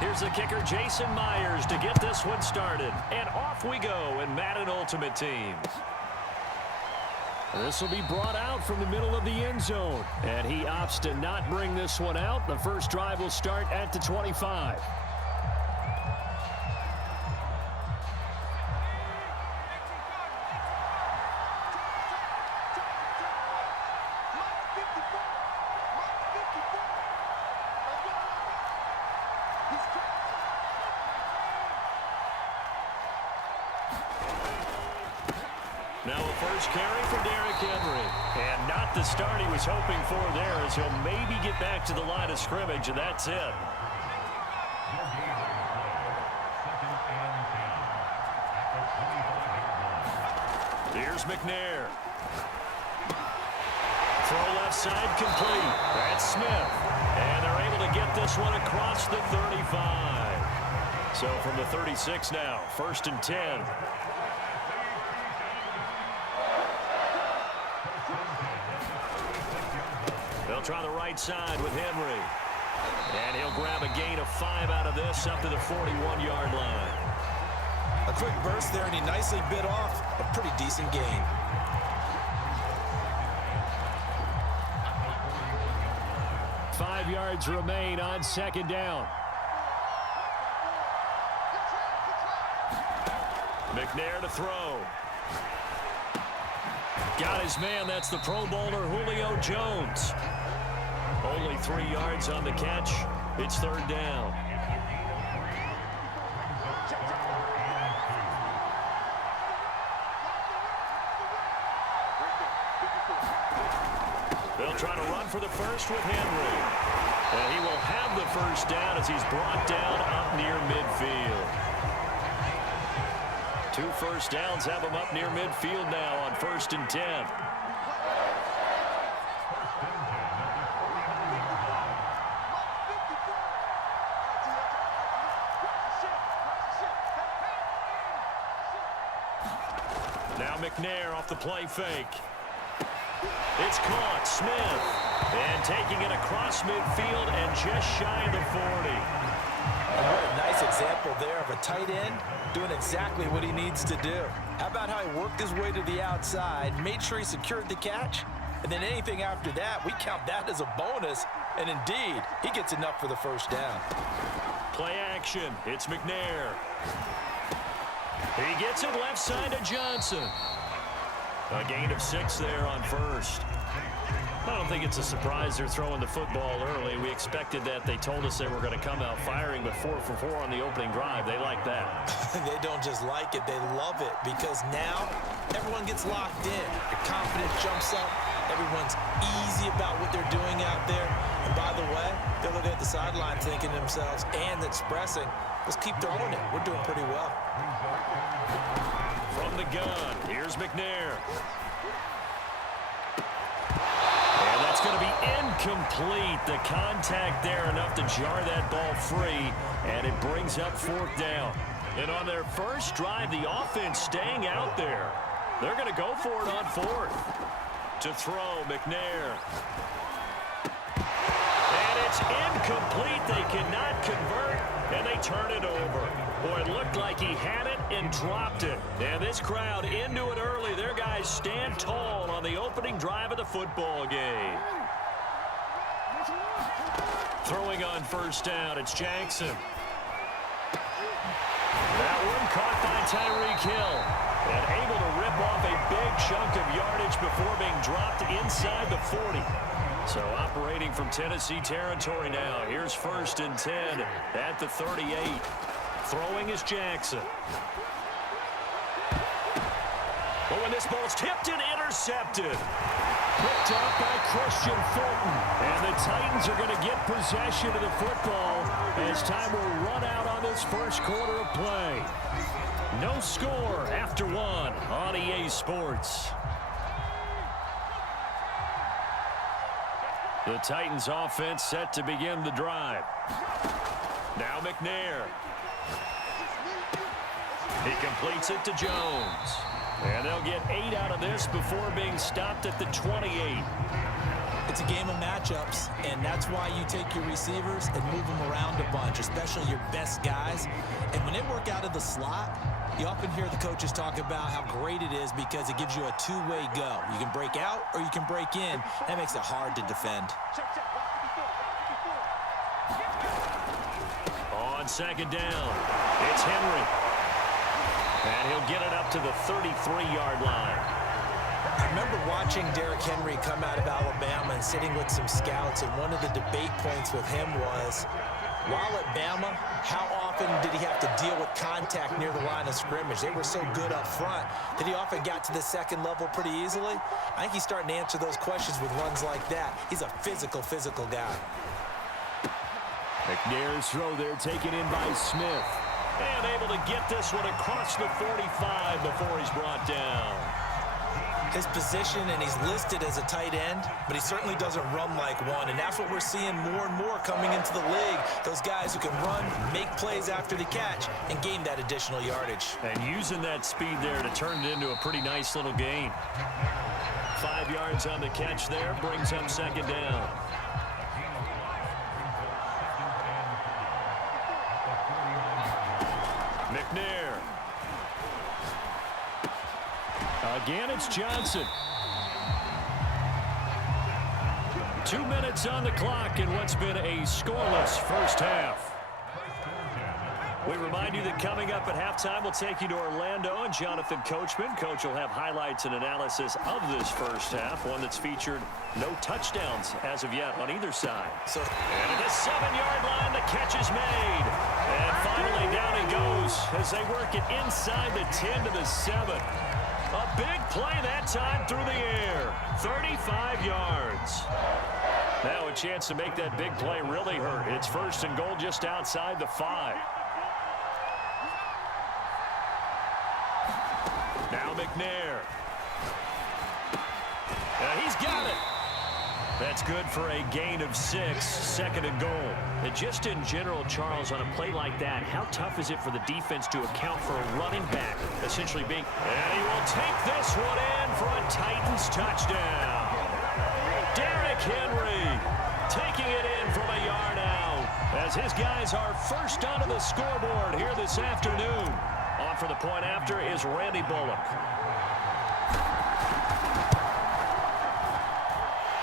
Here's the kicker, Jason Myers, to get this one started. And off we go in Madden Ultimate Team. This will be brought out from the middle of the end zone. And he opts to not bring this one out. The first drive will start at the 25. Now a first carry for Derrick Henry. And not the start he was hoping for there, as he'll maybe get back to the line of scrimmage, and that's it. Here's McNair. Throw left side complete. That's Smith. And they're able to get this one across the 35. So from the 36 now, 1st and 10. They'll try the right side with Henry. And he'll grab a gain of 5 out of this up to the 41-yard line. A quick burst there, and he nicely bit off a pretty decent gain. Five yards remain on 2nd down. McNair to throw. Got his man. That's the Pro Bowler Julio Jones. Only 3 yards on the catch. It's 3rd down. They'll try to run for the first with Henry. And he will have the first down as he's brought down up near midfield. 2 first downs have him up near midfield now on 1st and 10. Now McNair off the play fake. It's caught. Smith. And taking it across midfield and just shy of the 40. What a nice example there of a tight end doing exactly what he needs to do. How about how he worked his way to the outside, made sure he secured the catch, and then anything after that, we count that as a bonus, and indeed, he gets enough for the first down. Play action. It's McNair. He gets it left side to Johnson. A gain of 6 there on 1st. I don't think it's a surprise they're throwing the football early. We expected that. They told us they were going to come out firing, but 4 for 4 on the opening drive. They like that. They don't just like it, they love it, because now everyone gets locked in. The confidence jumps up. Everyone's easy about what they're doing out there. And by the way, they're looking at the sideline thinking to themselves and expressing, let's keep throwing it. We're doing pretty well. From the gun, here's McNair. It's going to be incomplete. The contact there enough to jar that ball free, and it brings up 4th down. And on their first drive, the offense staying out there. They're going to go for it on 4th. To throw, McNair. And it's incomplete. They cannot convert, and they turn it over. Boy, it looked like he had it and dropped it. And this crowd into it early. Their guys stand tall on the opening drive of the football game. Throwing on 1st down, it's Jackson. That one caught by Tyreek Hill. And able to rip off a big chunk of yardage before being dropped inside the 40. So operating from Tennessee territory now. Here's 1st and 10 at the 38. Throwing is Jackson. But when this ball's tipped and intercepted. Picked up by Christian Fulton. And the Titans are going to get possession of the football as time will run out on this first quarter of play. No score after 1 on EA Sports. The Titans offense set to begin the drive. Now McNair. He completes it to Jones. And they'll get 8 out of this before being stopped at the 28. It's a game of matchups, and that's why you take your receivers and move them around a bunch, especially your best guys. And when they work out of the slot, you often hear the coaches talk about how great it is because it gives you a two-way go. You can break out or you can break in. That makes it hard to defend. On second down, it's Henry. And he'll get it up to the 33-yard line. I remember watching Derrick Henry come out of Alabama and sitting with some scouts, and one of the debate points with him was, while at Bama, how often did he have to deal with contact near the line of scrimmage? They were so good up front that he often got to the second level pretty easily. I think he's starting to answer those questions with runs like that. He's a physical guy. McNair's throw there taken in by Smith. And able to get this one across the 45 before he's brought down. His position, and he's listed as a tight end, but he certainly doesn't run like one, and that's what we're seeing more and more coming into the league. Those guys who can run, make plays after the catch, and gain that additional yardage. And using that speed there to turn it into a pretty nice little gain. 5 yards on the catch there, brings up second down. McNair. Again, it's Johnson. 2 minutes on the clock in what's been a scoreless first half. We remind you that coming up at halftime, we'll take you to Orlando and Jonathan Coachman. Coach will have highlights and analysis of this first half, one that's featured no touchdowns as of yet on either side. And at the 7-yard line, the catch is made. And finally, down he goes as they work it inside the 10 to the 7. A big play that time through the air. 35 yards. Now a chance to make that big play really hurt. It's first and goal just outside the 5. Now McNair. He's got it. That's good for a gain of 6, second and goal. And just in general, Charles, on a play like that, how tough is it for the defense to account for a running back essentially being... And he will take this one in for a Titans touchdown. Derrick Henry taking it in from a yard out as his guys are first onto the scoreboard here this afternoon. On for the point after is Randy Bullock.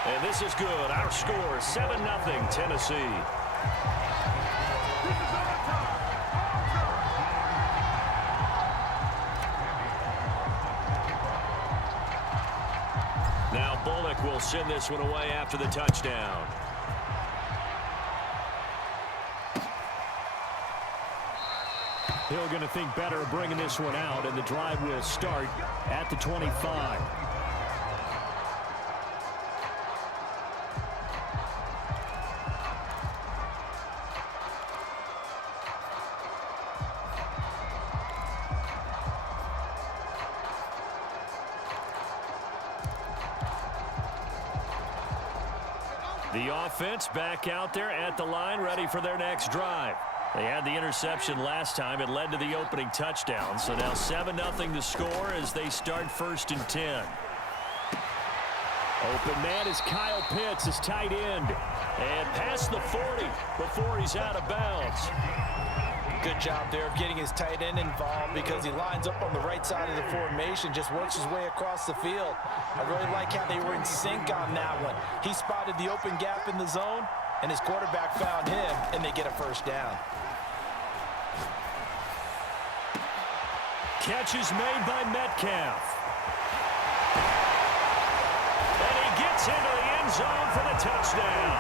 And this is good. Our score, 7-0 Tennessee. Now Bullock will send this one away after the touchdown. Hill going to think better of bringing this one out, and the drive will start at the 25. The offense back out there at the line, ready for their next drive. They had the interception last time. It led to the opening touchdown. So now 7-0 to score as they start first and 10. Open man is Kyle Pitts, his tight end. And past the 40 before he's out of bounds. Good job there of getting his tight end involved because he lines up on the right side of the formation, just works his way across the field. I really like how they were in sync on that one. He spotted the open gap in the zone, and his quarterback found him, and they get a first down. Catch is made by Metcalf. And he gets into the end zone for the touchdown.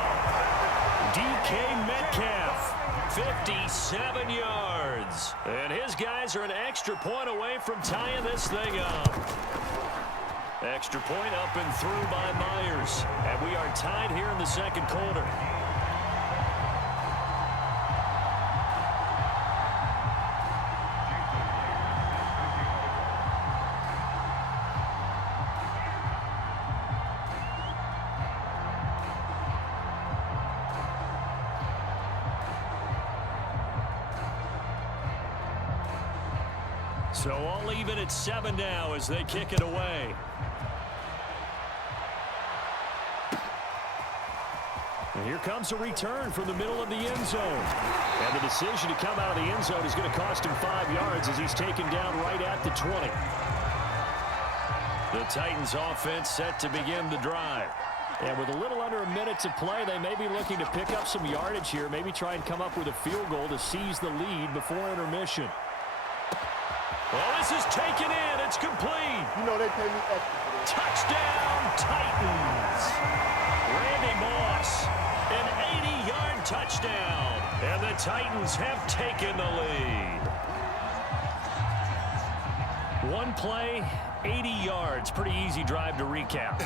DK Metcalf, 57 yards. And his guys are an extra point away from tying this thing up. Extra point up and through by Myers. And we are tied here in the second quarter. So all even at 7 now as they kick it away. And here comes a return from the middle of the end zone. And the decision to come out of the end zone is going to cost him 5 yards as he's taken down right at the 20. The Titans offense set to begin the drive. And with a little under a minute to play, they may be looking to pick up some yardage here, maybe try and come up with a field goal to seize the lead before intermission. Well, this is taken in. It's complete. You know they pay me extra for this. Touchdown, Titans. Randy Moss, an 80-yard touchdown. And the Titans have taken the lead. One play, 80 yards. Pretty easy drive to recap.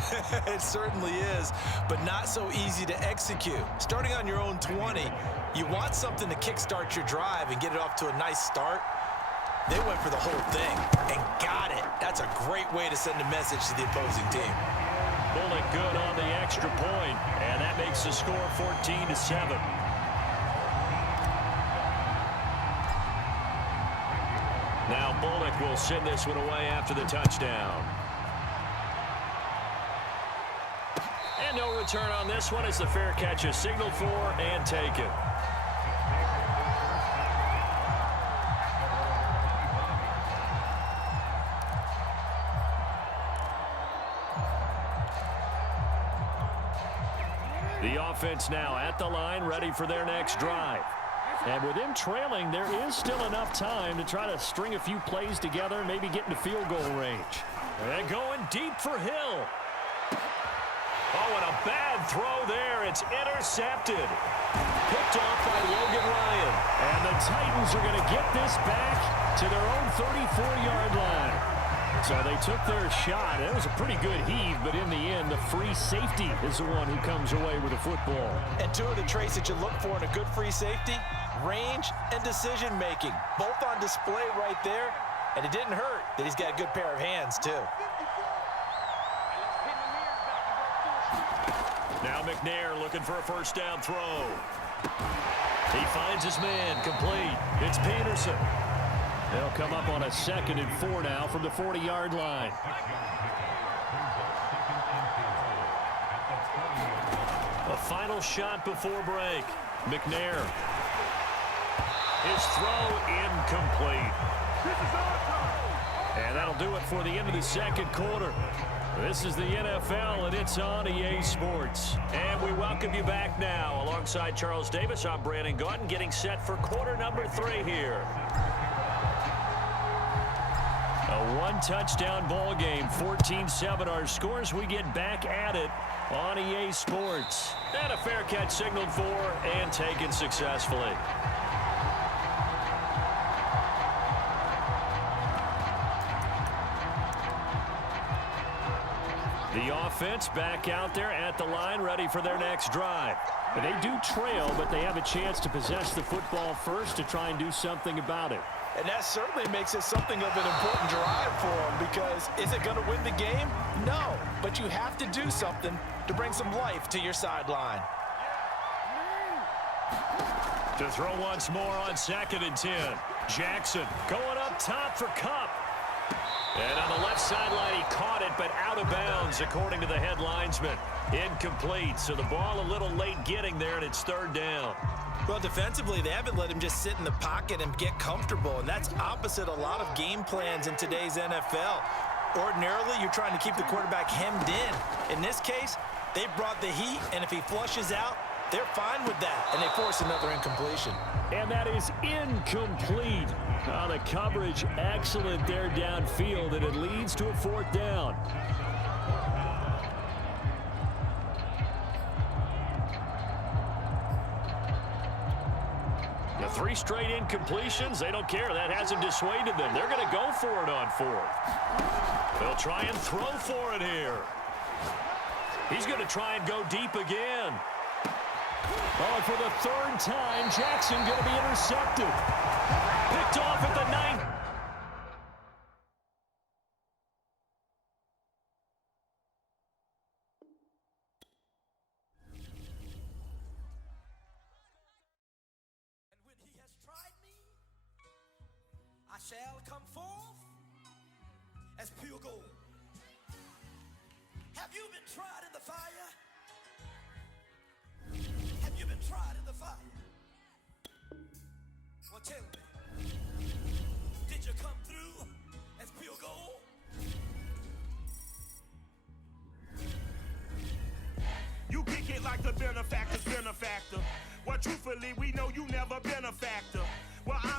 It certainly is, but not so easy to execute. Starting on your own 20, you want something to kickstart your drive and get it off to a nice start. They went for the whole thing and got it. That's a great way to send a message to the opposing team. Bullock good on the extra point, and that makes the score 14-7. Now Bullock will send this one away after the touchdown. And no return on this one as the fair catch is signaled for and taken. The offense now at the line, ready for their next drive. And with them trailing, there is still enough time to try to string a few plays together and maybe get into field goal range. And going deep for Hill. Oh, and a bad throw there. It's intercepted. Picked off by Logan Ryan. And the Titans are going to get this back to their own 34-yard line. So they took their shot. It was a pretty good heave, but in the end, the free safety is the one who comes away with the football. And two of the traits that you look for in a good free safety, range and decision-making, both on display right there. And it didn't hurt that he's got a good pair of hands, too. Now McNair looking for a first down throw. He finds his man, complete. It's Peterson. They'll come up on a 2nd and 4 now from the 40-yard line. A final shot before break. McNair. His throw incomplete. And that'll do it for the end of the second quarter. This is the NFL, and it's on EA Sports. And we welcome you back now. Alongside Charles Davis, I'm Brandon Gaudin, getting set for quarter number 3 here. A one-touchdown ball game, 14-7 our scores. We get back at it on EA Sports. And a fair catch signaled for and taken successfully. The offense back out there at the line, ready for their next drive. They do trail, but they have a chance to possess the football first to try and do something about it. And that certainly makes it something of an important drive for them, because is it going to win the game? No, but you have to do something to bring some life to your sideline. To throw once more on 2nd and 10. Jackson going up top for Kupp. And on the left sideline, he caught it, but out of bounds, according to the head linesman. Incomplete, so the ball a little late getting there, and it's 3rd down. Well, defensively, they haven't let him just sit in the pocket and get comfortable, and that's opposite a lot of game plans in today's NFL. Ordinarily, you're trying to keep the quarterback hemmed in. In this case, they brought the heat, and if he flushes out, they're fine with that, and they force another incompletion. And that is incomplete. The coverage excellent there downfield, and it leads to a 4th down. The 3 straight incompletions, they don't care. That hasn't dissuaded them. They're going to go for it on 4th. They'll try and throw for it here. He's going to try and go deep again. Oh, and for the 3rd time, Jackson going to be intercepted. Picked off at the 9th. And when he has tried me, I shall come forth as pure gold. Have you been tried in the fire? You've been tried in the fire. Well, tell me, did you come through as pure gold? You kick it like the benefactor's benefactor. Well, truthfully, we know you never been a factor. Well, honestly,